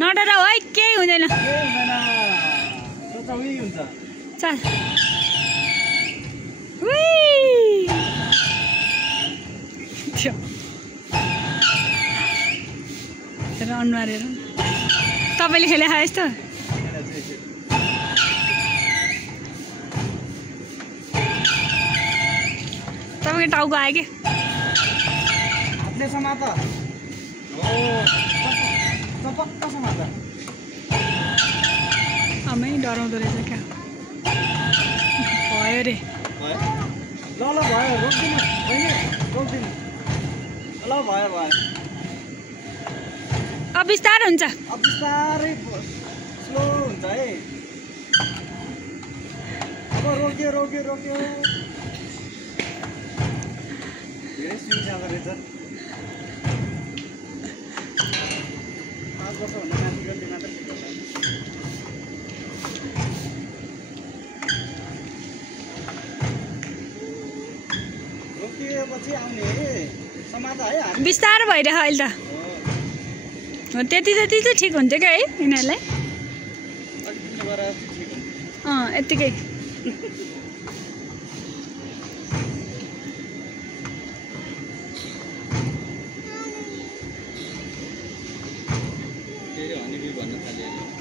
नडराउ है, केही हुँदैन। चल अनुहार हेर तपाईँले खेले खाए यस्तो तपाईँको टाउको आयो कि आमै डराउँदो रहेछ क्या भयो रे ल भयो रोक्दिनु रोक्दिनु ल भयो अब बिस्तार हुन्छ अब बिस्तारै स्लो हुन्छ है अब रोक्यो धेरै स्विङ जाँदो रहेछ 5 वर्षभन्दा माथि गर्ने मात्र सिकाउँछ रोकिएपछि आउने समाता है बिस्तार भइरहेको अहिले त हो त्यति चाहिँ ठिक हुन्छ क्या है यिनीहरूलाई यत्तिकै हनीबी भन्न थाल्यो